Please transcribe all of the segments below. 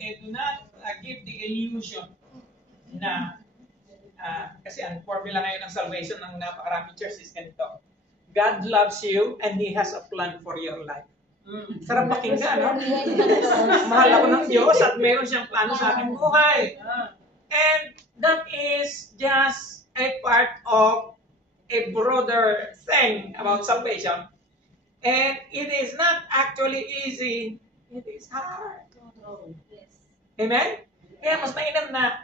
do not give the illusion na kasi ang formula ngayon ng salvation ng napakaraming church is ganito. God loves you and He has a plan for your life. Sarap pakinggan, no? Mahal ako ng Diyos at meron siyang plano sa aking buhay. And that is just a part of a broader thing about salvation. And it is not actually easy. It is hard. Amen? Kaya mas mainam na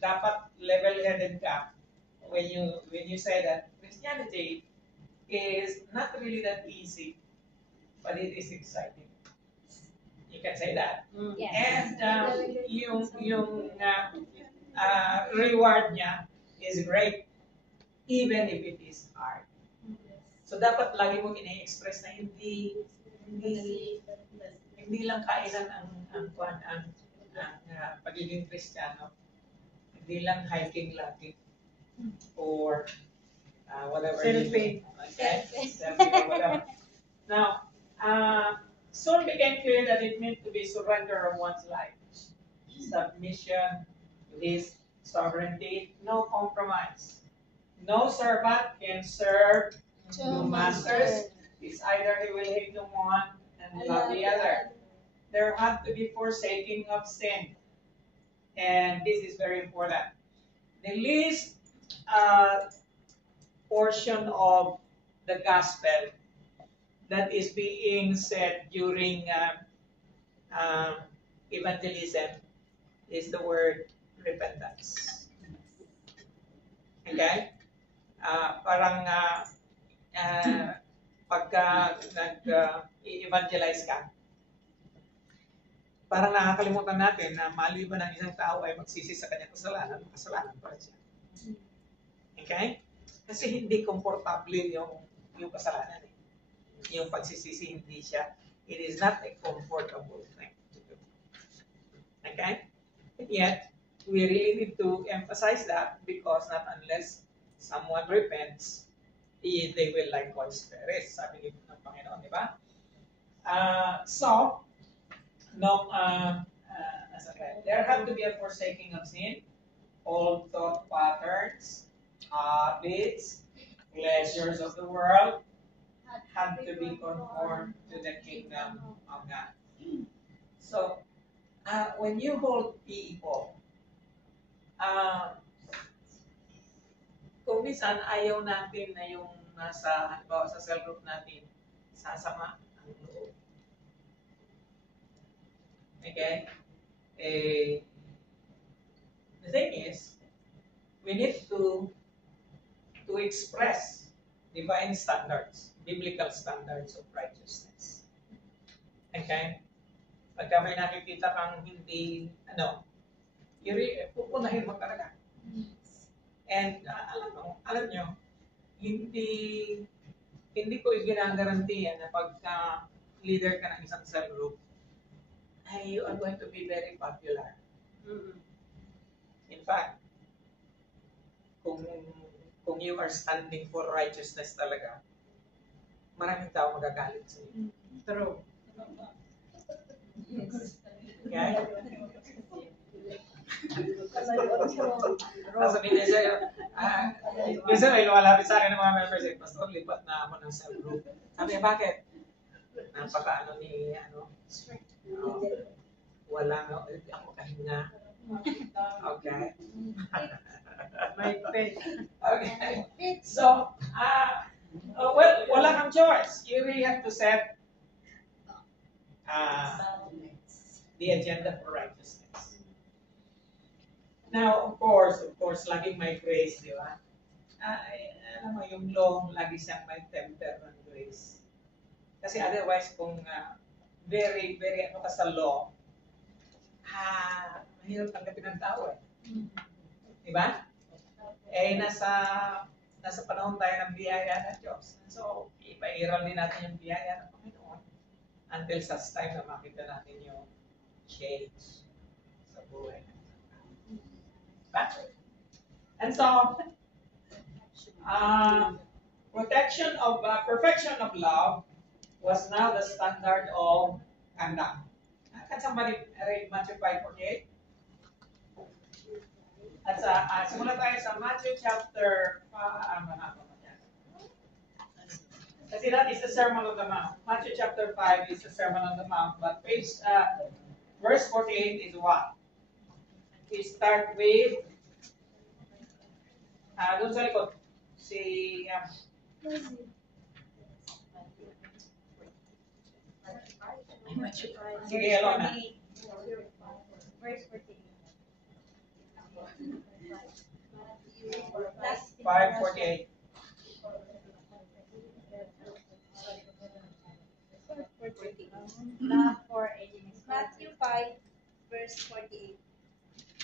dapat level-headed ka when you say that Christianity is not really that easy, but it is exciting. You can say that. Yes. And yung reward niya is great, even if it is hard. So dapat lagi mong ini-express na hindi lang kailan ang pagiging Kristiyano. Hindi lang hiking lagi or whatever. Selfie. Okay? Selfie or whatever. Now, soon became clear that it meant to be surrender of one's life, submission to His sovereignty, no compromise. No servant can serve two masters. It's either he will hate the one and love the other. There had to be forsaking of sin. And this is very important. The least portion of the gospel that is being said during evangelism is the word repentance. Okay? Pagka nag-evangelize ka, parang nakakalimutan natin na maliban ng isang tao ay magsisi sa kanyang kasalanan, makasalanan pa rin siya. Okay? Kasi hindi komportable yung kasalanan. Yung pagsisisi, hindi siya. It is not a comfortable thing to do. Okay? And yet, we really need to emphasize that because not unless someone repents, they will likewise perish. Sabi ni ng Panginoon, di ba? There had to be a forsaking of sin, old thought patterns, habits, pleasures of the world, had to be conformed to the kingdom of God. So, when you hold people, kung minsan ayaw natin na yung nasa, halimbawa sa cell group natin, sasama ang loob. Okay? The thing is, we need to express divine standards, biblical standards of righteousness. Okay? Pagka may nakikita kang hindi, pupunahin mo talaga. And alam nyo, hindi ko iginagarantiyan na pagka leader ka ng isang cell group, you are going to be very popular. In fact, kung you are standing for righteousness talaga, maraming tao magagalit sa iyo. True. Okay? Sabihin niya sa'yo, minsan may lumalapit sa akin ng mga members, Pastor, lipat na ako ng cell group. Sabi niya, bakit? Napaka wala nga, ako kahinga. Okay. My face. Okay. So, well, wala kang choice. You really have to set the agenda for righteousness. Now, of course, laging may grace, di ba? Alam mo, yung law, lagi siyang may temper ng grace. Kasi otherwise, kung very, very ka sa law, mahirap tanggapin ng tao eh. Di ba? Nasa panahon tayo ng biyaya ng Diyos. So, ipairal din natin yung biyaya ng Panginoon until such time na makita natin yung change sa buhay. And so, perfection of love was now the standard of conduct. Can somebody read Matthew 5:48? At simula tayo sa Matthew chapter 5. Kasi that is the Sermon on the Mount. Matthew chapter 5 is the Sermon on the Mount, but verse 48 is what? We start with, doon sa likod, sige, Elona. Verse 48. 5:48. Matthew 5, verse 48.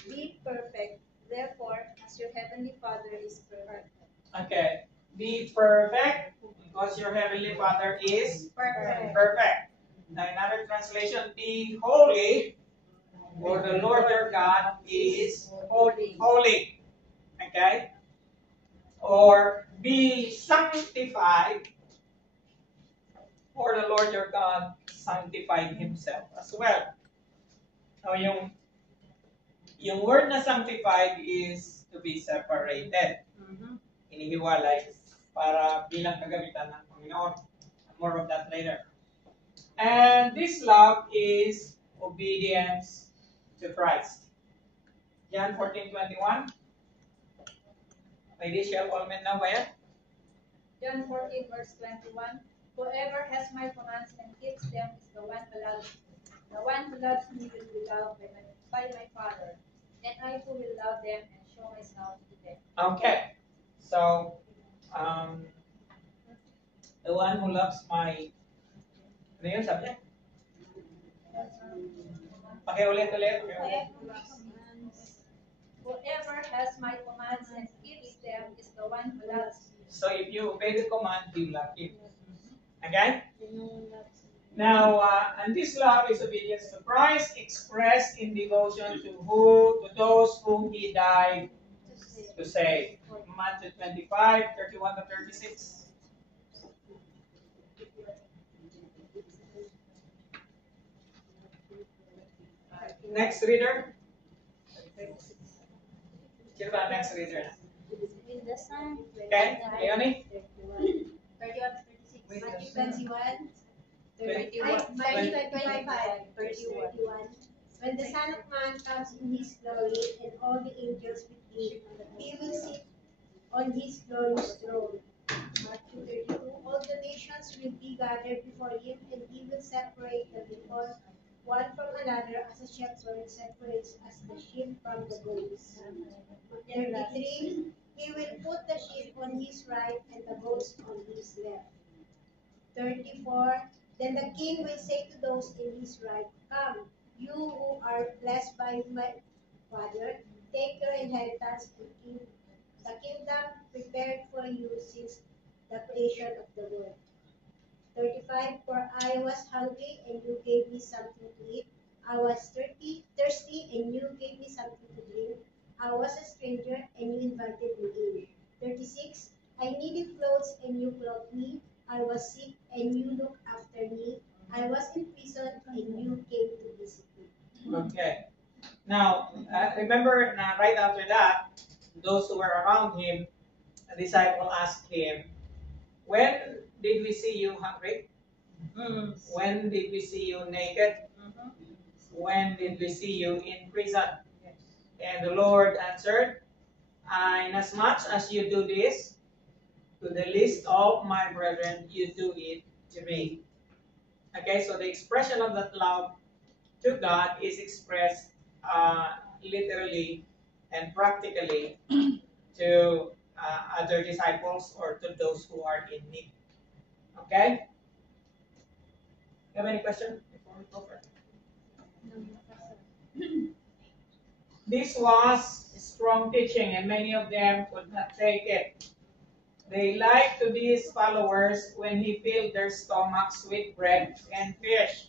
Be perfect, therefore, as your heavenly Father is perfect. Okay. Be perfect, because your heavenly Father is perfect. Now, another translation, be holy, for the Lord your God is holy. Okay? Or be sanctified, for the Lord your God sanctified himself as well. So yung word na sanctified is to be separated. Inihiwalay para bilang kagamitan ng Panginoon. More of that later. And this love is obedience to Christ. John 14:21. Lady Shell Olmen na ba yan? John 14, verse 21. Whoever has my commands and keeps them is the one who loves me. The one who loves me will be loved by my Father, and I too will love them and show myself to them. Okay. So, the one who loves my... Ano yun sabi niya? Pakiulit. Whoever has my commands and keeps them is the one who loves me. So, if you obey the command, you love him. Okay? Now, and this love is obedience to Christ, expressed in devotion to those whom He died to save. Matthew 25:31-36. Next reader. Sino ba next reader? With the Son. Okay, Leonie? 31-36. Matthew 21, 31. When the Son of Man comes in his glory and all the angels with him, he will sit on his glorious throne. Matthew 32. All the nations will be gathered before him, and he will separate the people one from another as a shepherd separates as the sheep from the goats. 33. He will put the sheep on his right and the goats on his left. 34. Then the king will say to those in his right, come, you who are blessed by my Father, take your inheritance in the kingdom prepared for you since the creation of the world. 35. For I was hungry, and you gave me something to eat. I was thirsty, and you gave me something to drink. I was a stranger, and you invited me in. 36. I needed clothes, and you clothed me. I was sick, and you looked after me. I was in prison, and you came to visit me. Okay. Now, remember right after that, those who were around him, the disciple asked him, when did we see you hungry? When did we see you naked? When did we see you in prison? And the Lord answered, inasmuch as you do this to the least of my brethren, you do it to me. Okay, so the expression of that love to God is expressed literally and practically to other disciples or to those who are in need. Okay? You have any question before we go further? This was strong teaching, and many of them could not take it. They liked to be his followers when he filled their stomachs with bread and fish.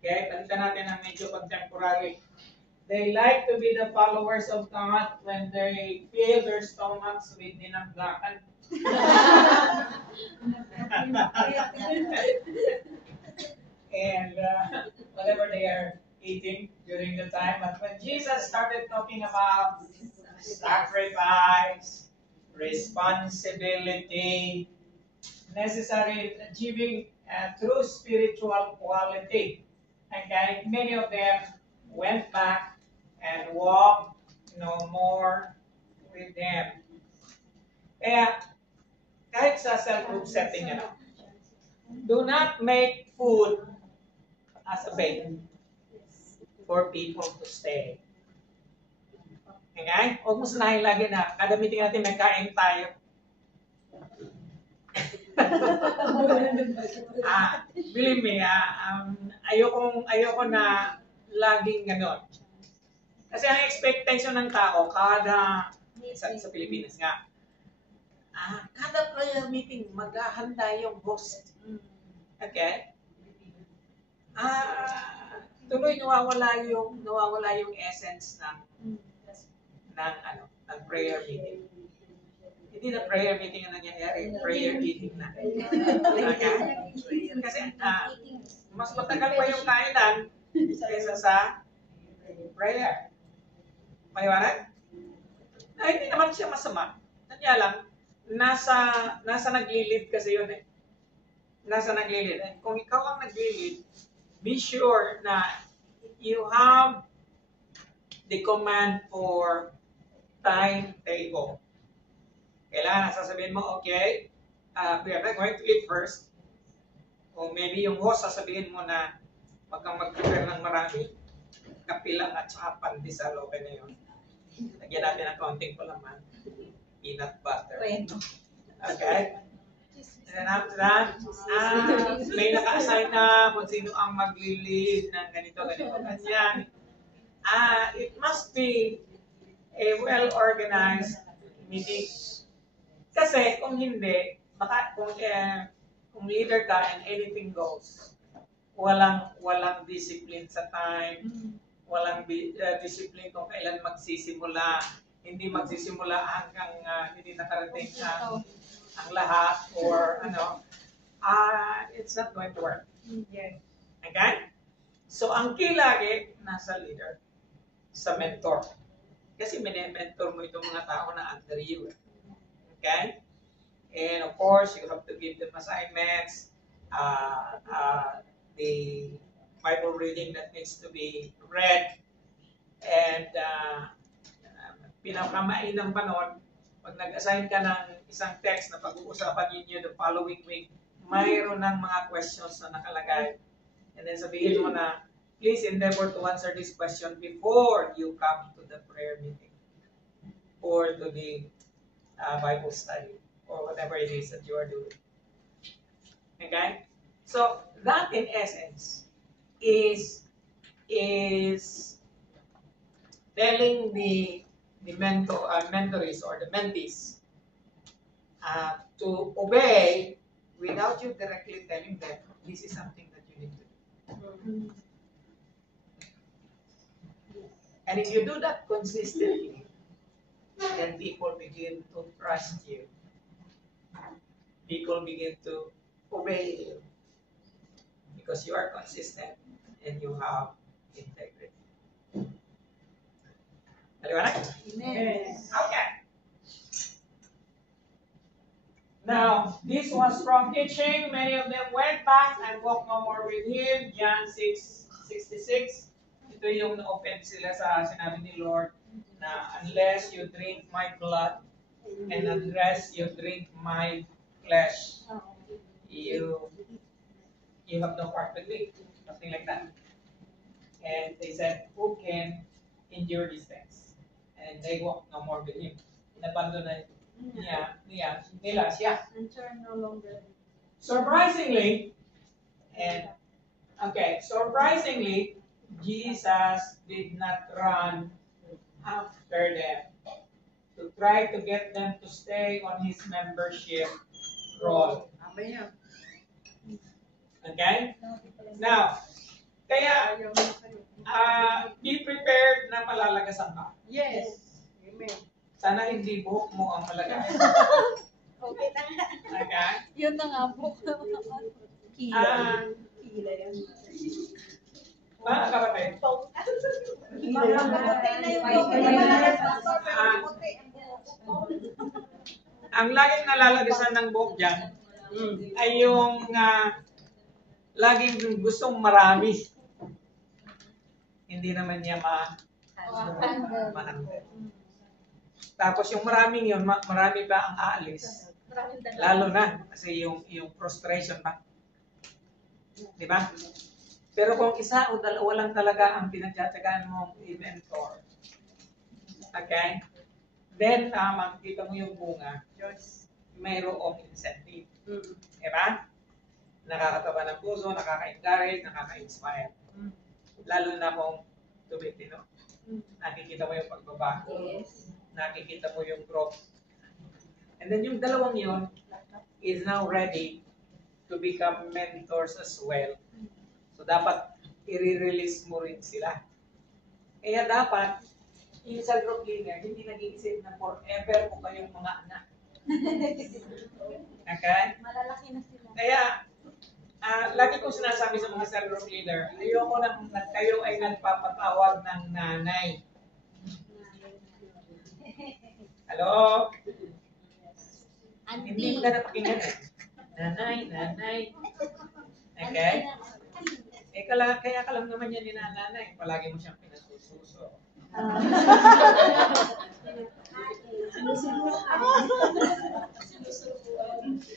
Okay, palitan natin ng medyo contemporary. They like to be the followers of God when they fill their stomachs with dinamdakan. And whatever they are eating during the time. But when Jesus started talking about sacrifice, responsibility, necessary achieving true spiritual quality, okay, many of them went back and walked no more with them. Kaya kahit sa cell group setting, do not make food as a bait for people to stay. Okay? Huwag mo sanayin lagi na kada meeting natin nagkain tayo. Believe me, ayoko na laging ganon. Kasi ang expectation ng tao, kada, sa Pilipinas nga, kada prayer meeting, maghahanda yung host. Okay? Tuloy nawawala yung essence ng prayer meeting. Hindi na prayer meeting ang nangyayari, prayer eating na. Okay? Kasi mas matagal pa yung kainan kaysa sa prayer. Maliwanag? Hindi naman siya masama. Kanya lang, nasa naglilid kasi yun eh. Nasa naglilid. And kung ikaw ang naglilid, be sure na you have the command for timetable. Kailangan sasabihin mo, okay, we are not going to eat first. O maybe yung host sasabihin mo na wag kang mag-prepare ng marami. Kapilang at saka pandesal, okay na yun. Lagyan natin ng konting palaman. Peanut butter. Okay? And then after that, may naka-assign na kung sino ang mag-lead ng ganito, ganyan. It must be a well-organized meeting. Kasi kung hindi, baka kung leader ka and anything goes, walang discipline sa time, walang discipline kung kailan magsisimula, hindi magsisimula hanggang hindi nakarating ang lahat or it's not going to work. Yes. Okay? So ang key lagi nasa leader, sa mentor. Kasi mentor mo itong mga tao na under you. Okay? And of course, you have to give them assignments, the Bible reading that needs to be read, and pinakamainam pa noon, pag nag-assign ka ng isang text na pag-uusapan ninyo the following week, mayroon ng mga questions na nakalagay. And then sabihin mo na, please endeavor to answer this question before you come to the prayer meeting or to the Bible study or whatever it is that you are doing. Okay? So that in essence is telling the mentorees or the mentees to obey without you directly telling them this is something that you need to do. And if you do that consistently, then people begin to trust you. People begin to obey you because you are consistent and you have integrity. Maliwanag? Yes. Okay. Now, this was from teaching. Many of them went back and walked no more with him. John 6:66. Ito yung na-open sila sa sinabi ni Lord na unless you drink my blood and unless you drink my flesh, you have no part with me. Something like that. And they said, who can endure these things? And they walked no more with him. Inabandon na nila siya. And turn no longer. Surprisingly, Jesus did not run after them to try to get them to stay on his membership roll. Amen. Okay? Now, kaya be prepared na malalagasan ka. Yes. Amen. Sana hindi buhok mo ang malagas. Okay na nga. Okay? Yun na nga po. Pila yan. Mga kapatid, Maputi na yung ang laging nalalagisan ng buhok dyan ay yung laging gustong marami. Hindi naman niya ma-handle. Tapos yung maraming yun, marami ba ang aalis? Lalo na kasi yung frustration ba? Di ba? Pero kung isa o dalawa lang talaga ang pinagtsatsagaan mong i-mentor, okay? Then, makikita mo yung bunga, mayroong incentive. Di ba? Nakakataba ng puso, nakaka-encourage, nakaka-inspire. Lalo na kung tubig, no? Nakikita mo yung pagbabago. Nakikita mo yung growth. And then yung dalawang yun is now ready to become mentors as well. So dapat i-release mo rin sila. Kaya dapat, yung sa group leader, hindi nag-iisip na forever mo kayong mga anak. Okay? Malalaki na sila. Kaya, lagi kong sinasabi sa mga cell group leader, ayoko na kayo ay nagpapatawag ng nanay. Hello? Hindi mo ka napakinggan eh. Nanay. Okay? Kaya ka lang naman yan ni nanay. Palagi mo siyang pinasususo.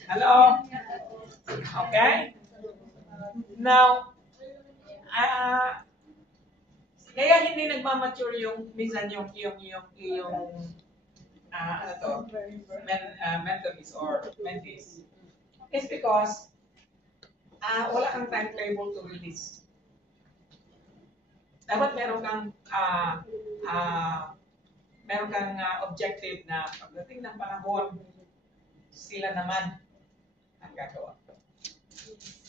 Hello? Okay? Now, kaya hindi nagmamature yung minsan yung mentees or mentees. It's because wala kang timetable to release. Dapat meron kang objective na pagdating ng panahon, sila naman ang gagawa.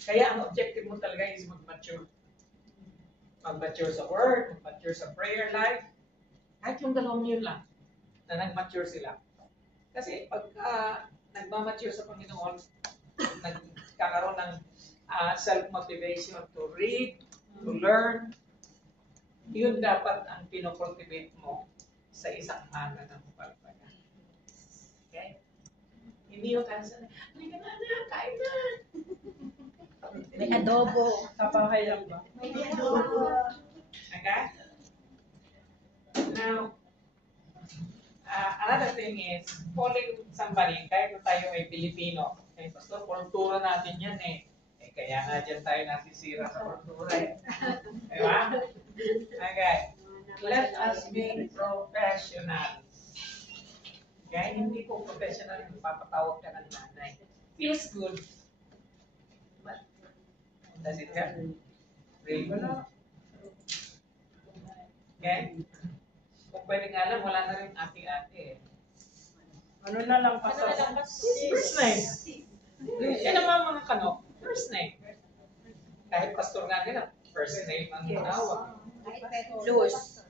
Kaya ang objective mo talaga is mag-mature. Mag-mature sa word, mag-mature sa prayer life. Kahit yung dalawang yun lang, na nag-mature sila. Kasi pag nag-mature sa Panginoon, nagkakaroon ng self-motivation to read, to learn, yun dapat ang pinocultivate mo sa isang mana ng palpaga. Okay? Hindi yung kansa na, hindi ka na, kain na. May adobo. Kapahay lang ba? May adobo. Okay? Now, another thing is, calling somebody, kahit na tayo ay Pilipino, pastor, kultura natin yan eh. Kaya nga dyan tayo nasisira sa kultura eh. Diba? Okay. Let us be professionals. Okay? Hindi po professional yung papatawag ka ng nanay. Feels good. But, does it help? Really? Okay? Kung pwede nga lang, wala na rin ate-ate eh. Ano na lang pastor? First name. Yan naman mga kanok. First name. Kahit pastor nga nila, first name ang tawag. Luz.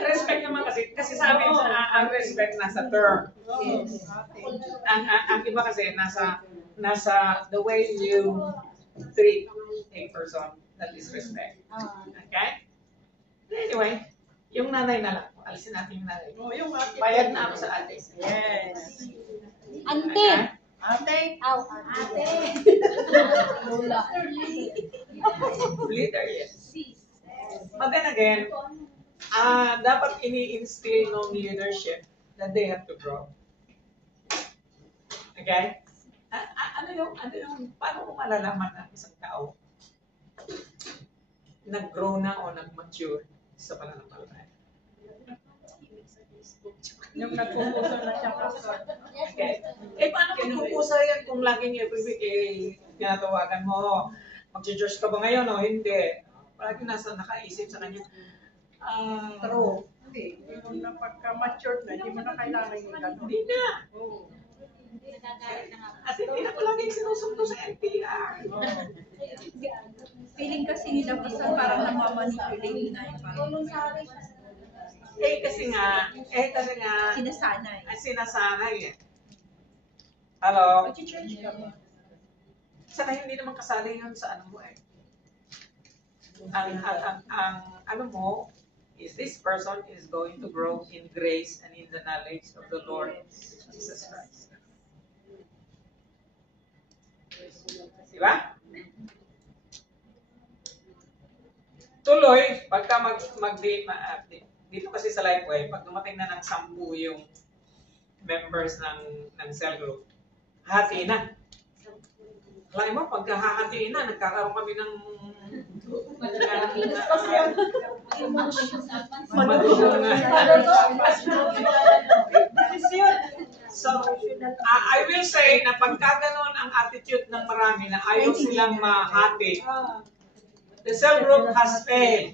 Respect naman kasi sa amin, ang respect nasa term. Ang iba kasi nasa the way you treat a person, that is respect. Okay? Anyway, yung nanay na lang. Alisin natin yung nanay. Bayad na ako sa ate. Yes. Ante. Ate. Aw, ate. Lola. Leader, yes. But then again, dapat ini-instill ng leadership that they have to grow. Okay? Paano mo malalaman na isang tao nag-grow na o nag-mature sa pananampalataya? Yung nagpupuso na siya pastor. Okay. Paano magpupusa yan kung lagi niya every week tinatawagan mo, mag-Diyos ka ba ngayon o hindi? Palagi nakaisip sa kanya. True. Hindi. Yung napagka-mature na, hindi mo na kailangan yung gano'n. Hindi na. Oo. As in, hindi na palaging sinusunto sa NPR. Feeling kasi nila pastor parang namamanipulate na yung parang. kasi nga, Sinasanay. sinasanay eh. Hello? Mag-church ka ba? Saka hindi naman kasali yun sa ano mo eh. Ang ano mo, is this person is going to grow in grace and in the knowledge of the Lord Jesus Christ. Diba? Tuloy, pagka dito kasi sa Lifeway, pag dumating na ng 10 yung members ng cell group, hati na. Alam mo, pagka hahati na, nagkakaroon kami ng So, I will say na pagka ganon ang attitude ng marami na ayaw silang mahati, the cell group has failed.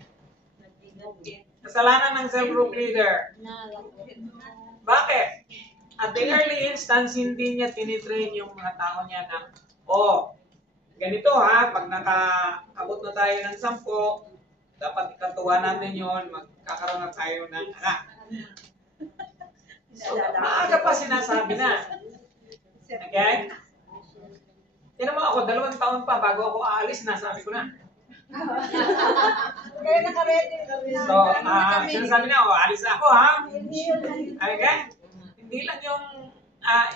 Kasalanan ng cell group leader. Bakit? At the early instance, hindi niya tinitrain yung mga tao niya na, ganito ha, pag nakaabot na tayo ng 10, dapat ikatuwa natin yon, magkakaroon na tayo ng anak. So, maaga pa sinasabi na. Okay? Tinan mo ako, 2 taon pa bago ako aalis, nasabi ko na. Kaya naka-ready. So, sinasabi na, alis na ako ha. Okay? Hindi lang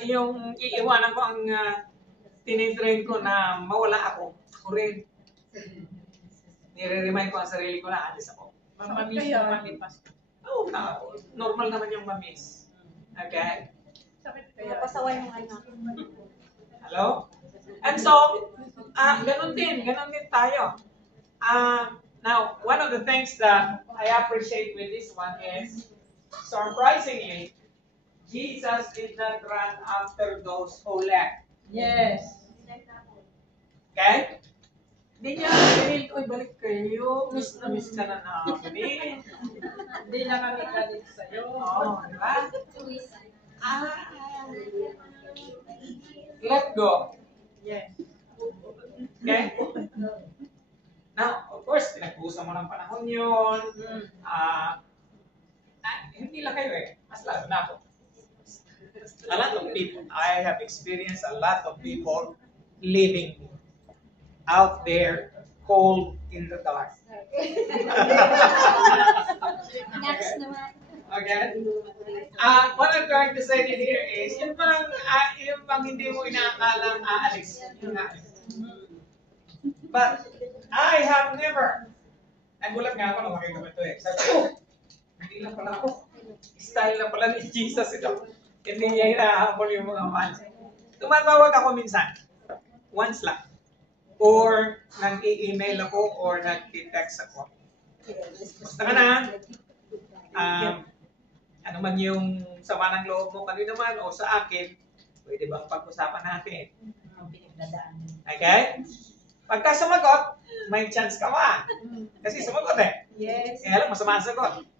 yung iiwanan ko ang tinitrain ko na mawala ako. Ako rin. Nire-remind ko ang sarili ko na alis ako. Mamiss mo mamipas. Oo, normal naman yung mamiss. Okay? Napasaway mo anak. Hello? And so, ganun din tayo. Now, one of the things that I appreciate with this one is, surprisingly, Jesus did not run after those who left. Yes. Okay? Hindi niya sabihin, balik kayo. Miss na namin. Hindi na kami galit sa'yo. Di ba? Let go. Yes. Okay? Now, of course, pinag-uusap mo ng panahon yun. Hindi lang kayo eh. Mas lalo na ako. A lot of people, I have experienced a lot of people living out there cold in the dark. Next naman. Okay? What I'm trying to say here is, yung parang, yung pang hindi mo inaakalang aalis. Yung aalis. But, I have never, nagulat nga ako nung makita ko ito eh. Sabi ko, hindi lang pala ako. Style na pala ni Jesus ito. Hindi niya hinahabol yung mga fans. Tumatawag ako minsan. Once lang. Or nag-i-email ako or nag-text ako. Basta ka na, ano man yung sama ng loob mo kanina man o sa akin, pwede bang pag-usapan natin? Okay? Pagka sumagot, may chance ka pa. Kasi sumagot eh. Yes. Kaya lang, masama ang sagot.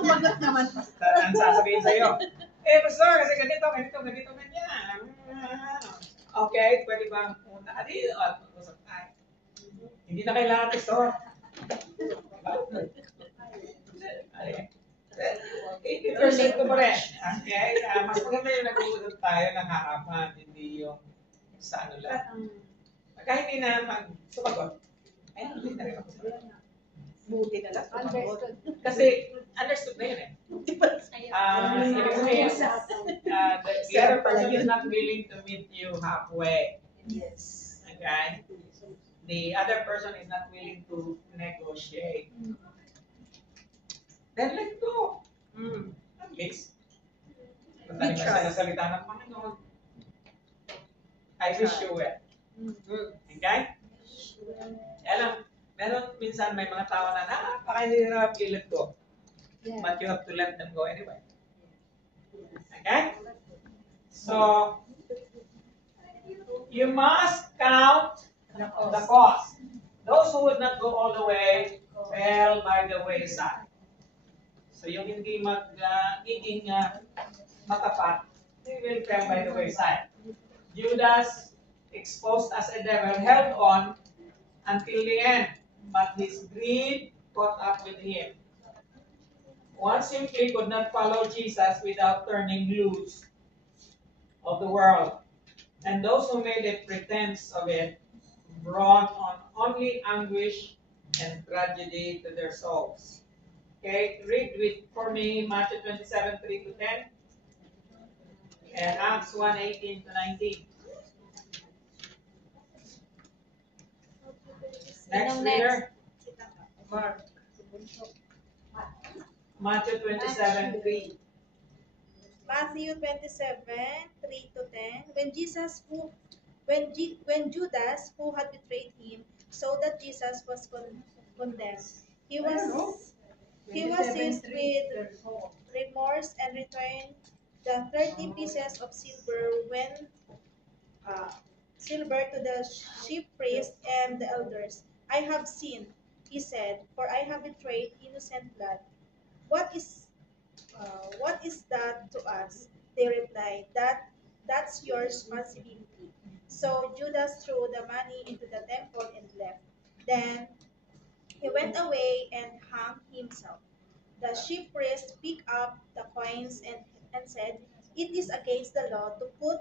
Sumagot naman. Ang sasabihin sa'yo, pastor, kasi ganito, ganyan. Okay, pwede bang pumunta ka dito at mag-usap tayo? Hindi na kailangan, pastor. Okay. 80% ko pa rin. Okay? Mas maganda yung nag-uusap tayo ng harapan, hindi yung sa ano lang. Pagka hindi na sumagot, ay hindi na rin ako sumagot. Buti na lang. Understood. Kasi understood na yun eh. Ibig sabihin, the other person is not willing to meet you halfway. Yes. Okay? The other person is not willing to negotiate. Then let go. At least. Kung tayo kasi nasalita ng Panginoon, I wish you well. Okay? Alam, meron minsan may mga tao na napakahirap i-let go. But you have to let them go anyway. Okay? So, you must count the cost. Those who would not go all the way fell by the wayside. So, yung hindi magiging matapat, they will fell by the wayside. Judas, exposed as a devil, held on until the end, but his greed caught up with him. one simply could not follow Jesus without turning loose of the world. And those who made a pretense of it brought on only anguish and tragedy to their souls. Okay, read for me Matthew 27, 3 to 10, and Acts 1, 18 to 19. Next reader, Mark. Matthew 27, 3. Matthew 27, 3 to 10. When Judas, who had betrayed him, saw that Jesus was condemned, he was seized with remorse and returned the 30 pieces of silver to the chief priest and the elders. I have sinned, he said, for I have betrayed innocent blood. What is that to us? They replied, that's your responsibility. So Judas threw the money into the temple and left. Then he went away and hung himself. The chief priest picked up the coins and said, it is against the law to put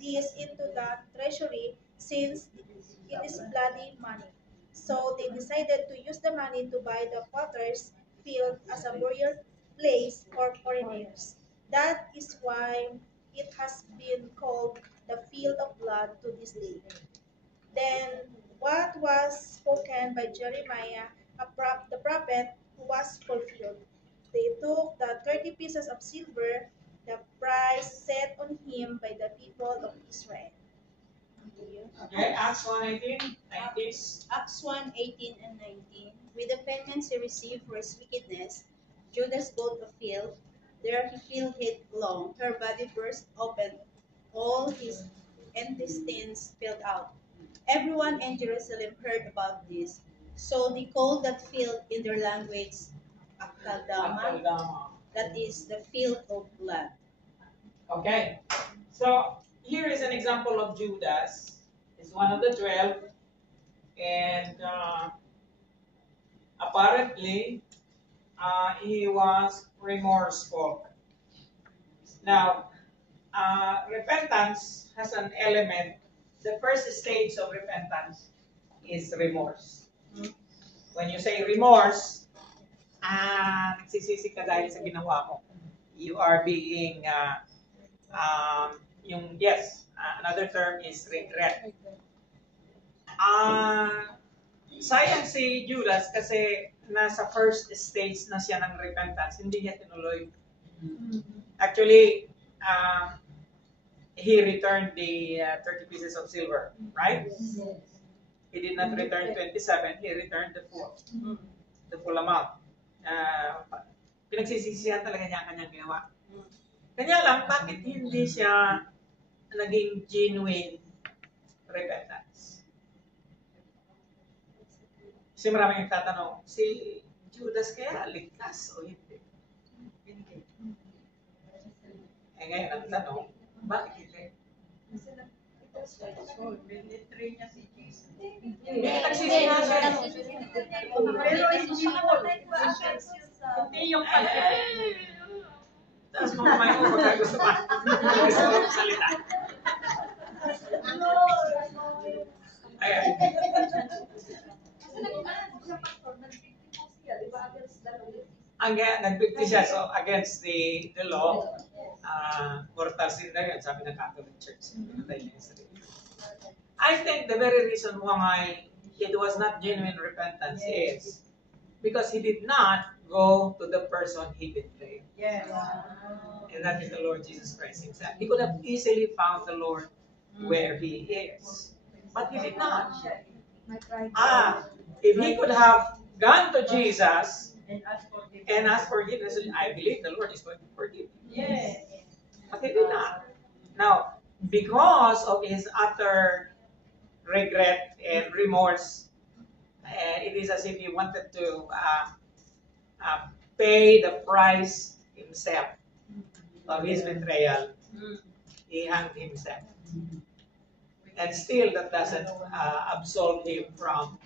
this into the treasury since it is bloody money. So they decided to use the money to buy the potter's field as a burial place for foreigners. That is why it has been called the field of blood to this day. Then what was spoken by Jeremiah, the prophet, was fulfilled. They took the 30 pieces of silver, the price set on him by the people of Israel. Okay, Acts 1, 18, 19. Acts 1, 18 and 19. With the penance he received for his wickedness, Judas bought a field. There he filled it long. Her body burst open. All his intestines spilled out. Everyone in Jerusalem heard about this. So they called that field in their language Akaldama, Akaldama. that is the field of blood. Okay, so here is an example of Judas. He's one of the 12, and apparently he was remorseful. Now, repentance has an element. The first stage of repentance is remorse. When you say remorse, nagsisisi ka dahil sa ginawa mo. You are being, another term is regret. Sayang si Judas kasi nasa first stage na siya ng repentance, hindi niya tinuloy. Actually, he returned the 30 pieces of silver, right? He did not return 27, he returned the full amount. Pinagsisisihan talaga niya ang kanyang ginawa. Kanya lang, bakit hindi siya naging genuine repentance? Kasi maraming nagtatanong, si Judas kaya ligtas o hindi? Hindi. Ngayon ang tanong, bakit hindi? So, binitray niya si Jesus. Hindi, nagsisihan siya. Pero hindi mo. Hindi yung Tapos mo kamay mo pagka gusto pa. Gusto mo magsalita. Ayan. Nag-50 siya, so against the law, mortal sin na yun, sabi ng Catholic Church. I think the very reason why it was not genuine repentance is because he did not go to the person he betrayed. Yes. And that is the Lord Jesus Christ himself. He could have easily found the Lord where he is. But he did not. If he could have gone to Jesus And ask for forgiveness. and asked forgiveness, I believe the Lord is going to forgive him. Yes. But he did not. Now, because of his utter regret and remorse, it is as if he wanted to pay the price himself of his betrayal. He hanged himself. And still, that doesn't absolve him from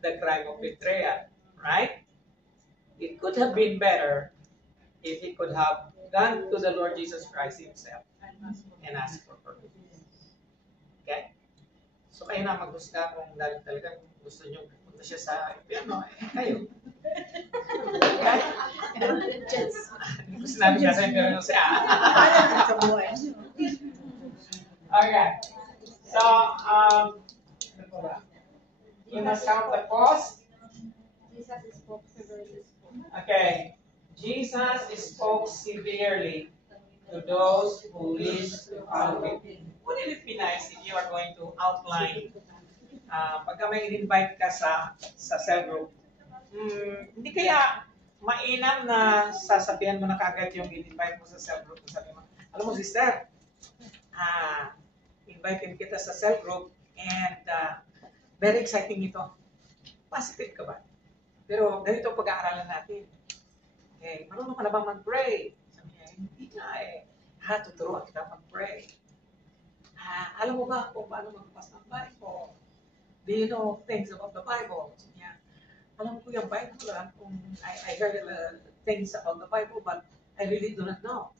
the crime of betrayal, right? It could have been better if he could have gone to the Lord Jesus Christ himself and asked for forgiveness. Okay? So kayo na maghusga kung talagang gusto nyo punta siya sa impyerno, kayo. Okay? Hindi ko sinabi siya sa impyerno siya. Sa buhay. Okay. So, you must count the cost. Jesus spoke severely. Okay. Jesus spoke severely to those who wish to follow him. Wouldn't it be nice if you are going to outline pagka may invite ka sa cell group, hindi kaya mainam na sasabihan mo na kagad yung invite mo sa cell group. Sabi mo, alam mo sister, invite kita sa cell group and very exciting ito. Positive ka ba? Pero ganito pag-aaralan natin. Okay, marunong ka na ba mag-pray? Sabi niya, hindi nga eh. Tuturuan kita mag-pray. Alam mo ba kung paano magbasa ng Bible? Do you know things about the Bible? Sabi niya, alam ko yung Bible lang. I heard things about the Bible, but I really do not know.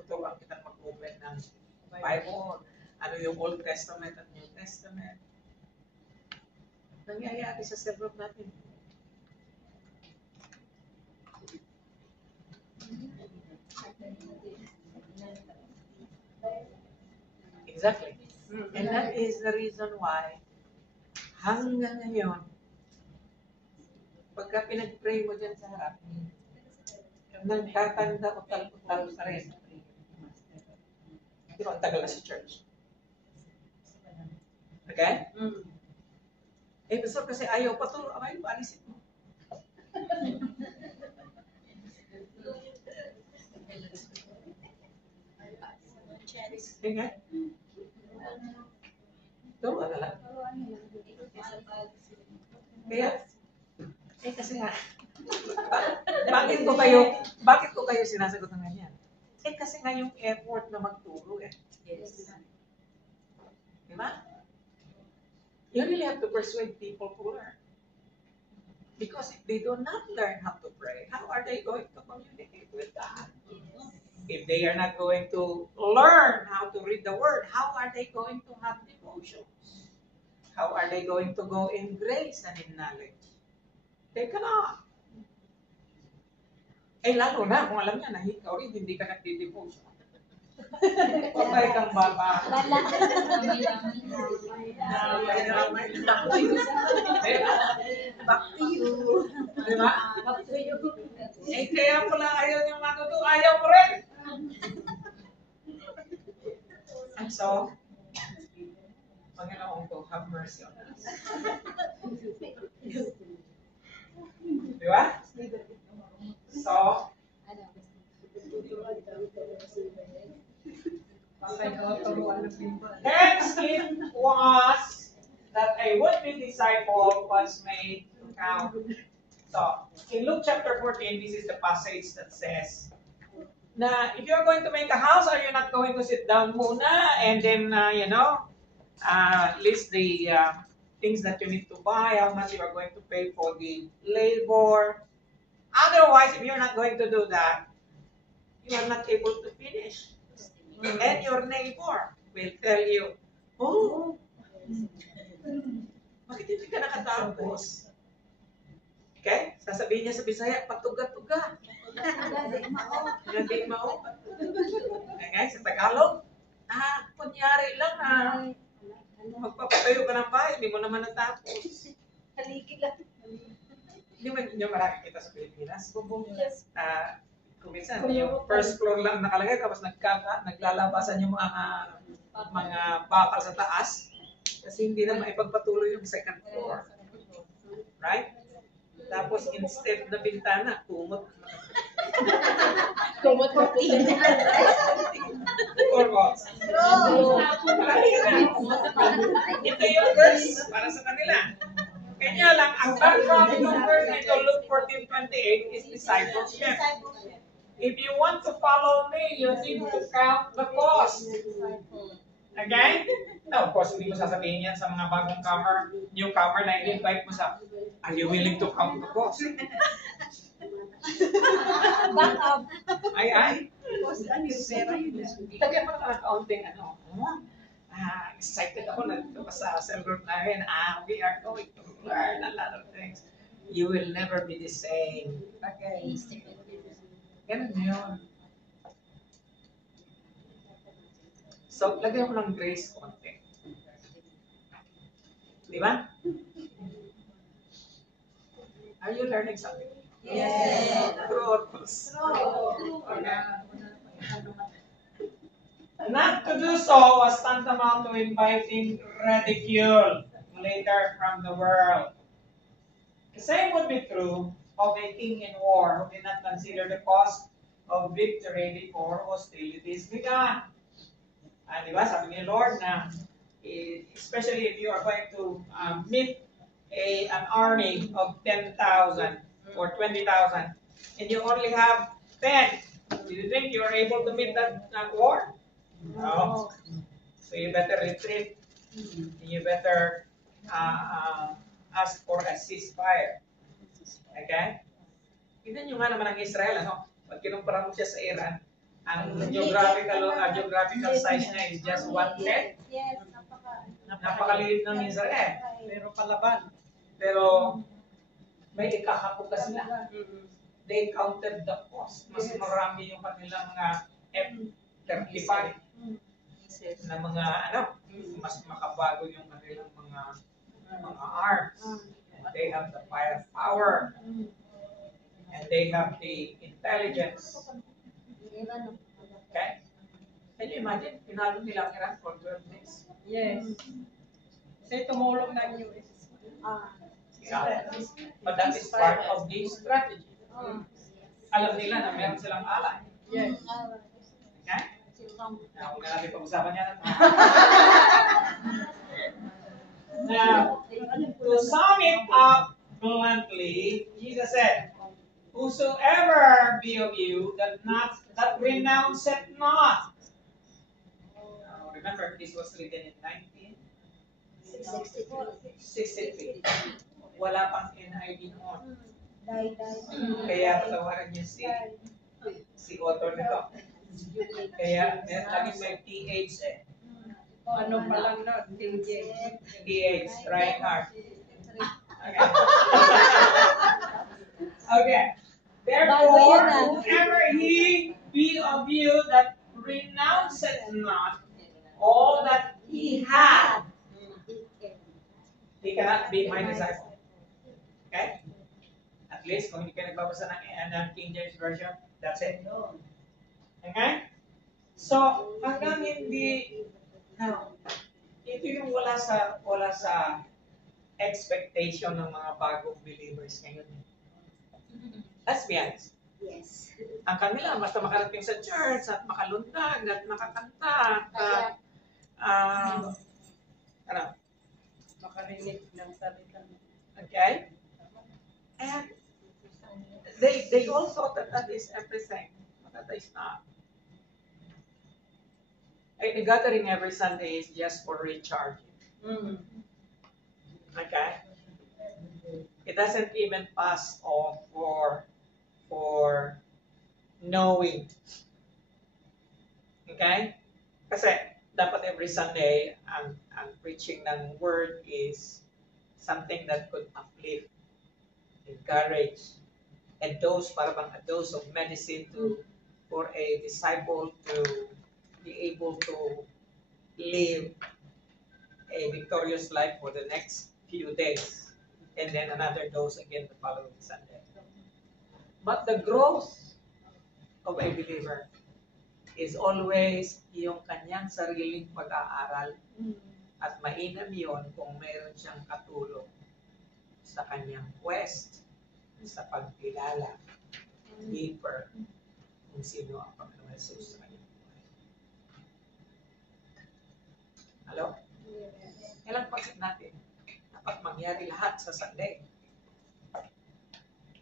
Tuturuan kita mag-open ng Bible. Ano yung Old Testament at New Testament. Nangyayari sa cell group natin. Exactly. And that is the reason why hanggang ngayon, pagka pinag-pray mo dyan sa harap, nagtatanda utal-utal pa rin. Hindi ko ang tagal na sa church. Okay? Pastor, kasi ayaw patuloy. Ay, paalisin mo. Okay? Turuan na lang. Kaya, kasi nga, bakit ko kayo sinasagot ng ganyan? Kasi nga yung effort na magturo eh. Yes. Diba? You really have to persuade people to learn. Because if they do not learn how to pray, how are they going to communicate with God? If they are not going to learn how to read the Word, how are they going to have devotions? How are they going to go in grace and in knowledge? They cannot. Lalo na kung alam niya na ikaw rin, hindi ka nagdi-devotion. Patay kang baba. Back to you. Diba? Kaya pala ayaw niyang matuto, ayaw mo rin. And so, Panginoon ko, have mercy on us. Diba? So, hence it was that a would-be disciple was made to count. So, in Luke chapter 14, this is the passage that says, na if you're going to make a house, are you not going to sit down muna and then, list the things that you need to buy, how much you are going to pay for the labor. Otherwise, if you're not going to do that, you are not able to finish. And your neighbor will tell you, oh, bakit hindi ka nakatapos? Okay? Sasabihin niya sa Bisaya, patuga-tuga. Hindi mao. Okay, sa Tagalog, kunyari lang magpapatayo ka ng bahay, hindi mo naman natapos. Haligi lang. Hindi mo marami kita sa Pilipinas. Kung minsan, yung first floor lang nakalagay, tapos naglalabasan yung mga bakal sa taas, kasi hindi na maipagpatuloy yung second floor. Right? Tapos instead na bintana, kumot. Kumot ko tingin. Or what? Ito yung verse para sa kanila. Kanya lang, ang background ng verse nito, Luke 14:28, is discipleship. If you want to follow me, you need to count the cost. Okay? Now, of course, hindi mo sasabihin yan sa mga bagong newcomer na i-invite mo sa, are you willing to count the cost? back up. Ay. Kasi ano yung pera yun eh. Lagyan mo naman ng kaunting ano. Excited ako na dito sa cell group namin. We are going to learn a lot of things. You will never be the same. Okay. Ganun na yun. So, lagyan mo ng grace konti. Di ba? Are you learning something? Yes. True. Not to do so was tantamount to inviting ridicule later from the world. The same would be true of a king in war who did not consider the cost of victory before hostilities began. Di ba? Sabi ni Lord na, especially if you are going to meet an army of 10,000 or 20,000 and you only have 10, do you think you are able to meet that war? No. So you better retreat. You better ask for a ceasefire. Okay? Tignan nyo nga naman ang Israel, ano? Pag kinumpara mo siya sa Iran, ang geographical size niya is just 1/10. Yes, Napakaliit ng Israel. Pero palaban. Pero may ikakapog ka sila. They counted the cost. Mas marami yung kanilang F-35 na mga mas makabago yung kanilang mga arms. And they have the firepower. And they have the intelligence. Okay? Can you imagine? Pinalo nila ang Iran for 12 days. Yes. Kasi tumulong ng US. Yeah. But that is part of the strategy. Alam nila na meron silang alay. Yes. Okay? Now, huwag na natin pag-usapan yan. Now, to sum it up bluntly, Jesus said, "Whosoever be of you that renounceth not." Remember, this was written in 1963. Wala pang NIV noon. Kaya patawaran niya si author nito. Kaya laging may PH eh. Ano pa lang na, PH, trying hard. Okay. Okay. Therefore, whoever he be of you that renounceth not all that he had, he cannot be my disciple. Okay? At least, kung hindi ka nagbabasa ng King James Version, that's it. Okay? So, hanggang hindi, now, ito yung wala sa expectation ng mga bagong believers ngayon. Let's be honest. Yes. Ang kanila, basta makarating sa church at makalundag at makakanta at makarinig ng salita. okay? And they all thought that is everything. But that is not. The gathering every Sunday is just for recharging. Okay? It doesn't even pass off for knowing. Okay? Kasi dapat every Sunday ang preaching ng word is something that could uplift, encourage, and dose, para bang a dose of medicine for a disciple to be able to live a victorious life for the next few days, and then another dose again the following Sunday. But the growth of a believer is always yung kanyang sariling pag-aaral, at mainam yon kung mayroon siyang katulong sa kanyang quest sa pagkilala deeper kung sino ang Panginoon Jesus sa kanyang buhay. Hello? Kailang pansin natin, dapat mangyari lahat sa Sunday.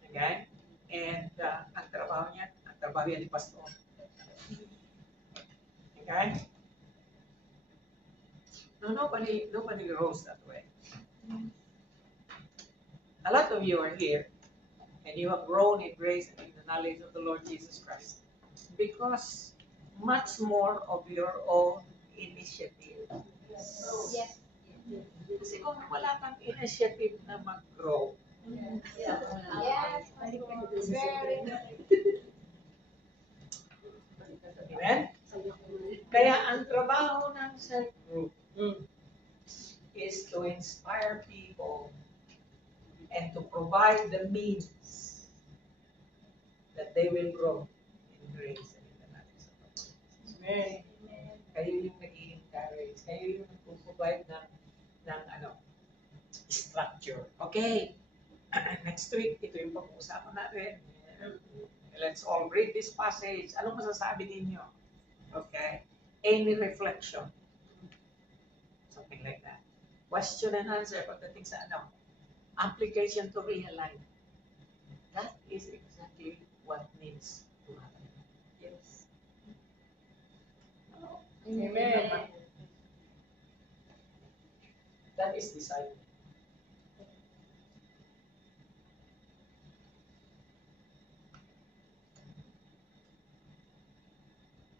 Okay? And ang trabaho niya, ang trabaho niya ni Pastor. Okay? No, nobody grows that way. A lot of you are here, and you have grown in grace and in the knowledge of the Lord Jesus Christ. Because much more of your own initiative. Yes. Kasi kung wala kang initiative na mag-grow, Yes. Very amen? Kaya ang trabaho ng self group is to inspire people and to provide the means that they will grow in grace and in the knowledge of God. Amen. Kayo yung nag-i-encourage. Kayo yung nag-provide ng structure. Okay. Next week, ito yung pag-uusapan natin. Let's all read this passage. Anong masasabi ninyo? Okay. Any reflection? Something like that. Question and answer pagdating sa application to real life. That is exactly what needs to happen. Yes. Amen. That is disciple.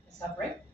Let's have break.